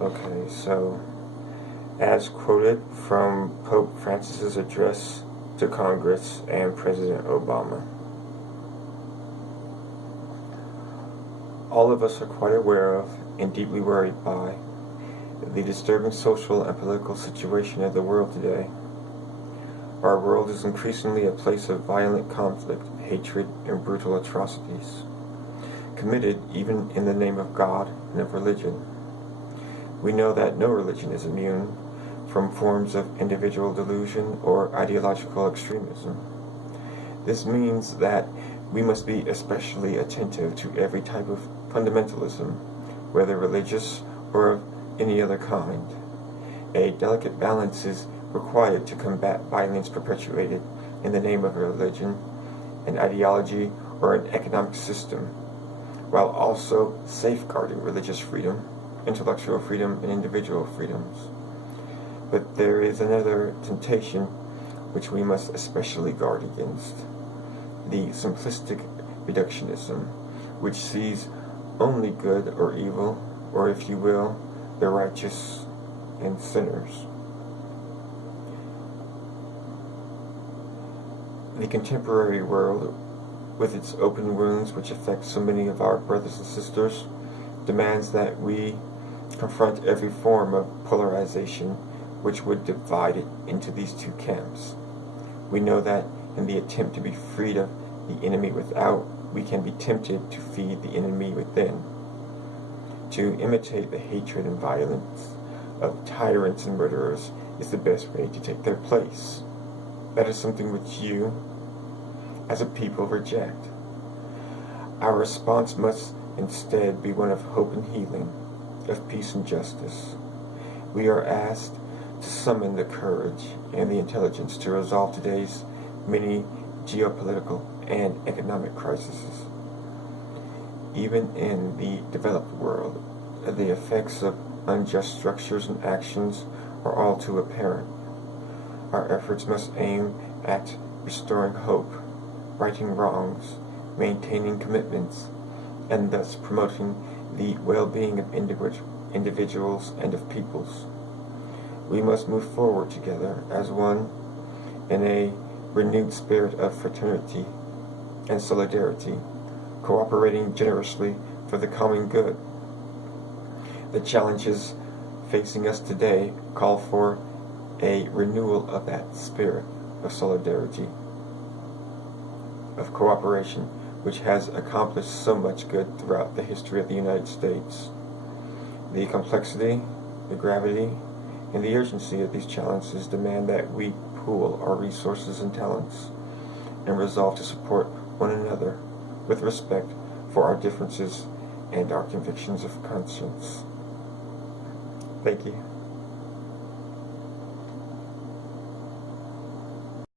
Okay, so as quoted from Pope Francis's address to Congress and President Obama, all of us are quite aware of and deeply worried by the disturbing social and political situation of the world today. Our world is increasingly a place of violent conflict, hatred, and brutal atrocities, committed even in the name of God and of religion. We know that no religion is immune from forms of individual delusion or ideological extremism. This means that we must be especially attentive to every type of fundamentalism, whether religious or of any other kind. A delicate balance is required to combat violence perpetuated in the name of a religion, an ideology, or an economic system, while also safeguarding religious freedom, intellectual freedom, and individual freedoms. But there is another temptation which we must especially guard against: the simplistic reductionism, which sees only good or evil, or if you will, the righteous and sinners. The contemporary world, with its open wounds which affect so many of our brothers and sisters, demands that we confront every form of polarization which would divide it into these two camps. We know that in the attempt to be freed of the enemy without, we can be tempted to feed the enemy within. To imitate the hatred and violence of tyrants and murderers is the best way to take their place. That is something which you, as a people, reject. Our response must instead be one of hope and healing, of peace and justice. We are asked to summon the courage and the intelligence to resolve today's many geopolitical and economic crises. Even in the developed world, the effects of unjust structures and actions are all too apparent. Our efforts must aim at restoring hope, righting wrongs, maintaining commitments, and thus promoting the well-being of individuals and of peoples. We must move forward together as one in a renewed spirit of fraternity and solidarity, cooperating generously for the common good. The challenges facing us today call for a renewal of that spirit of solidarity, of cooperation, which has accomplished so much good throughout the history of the United States. The complexity, the gravity, and the urgency of these challenges demand that we pool our resources and talents and resolve to support one another with respect for our differences and our convictions of conscience. Thank you.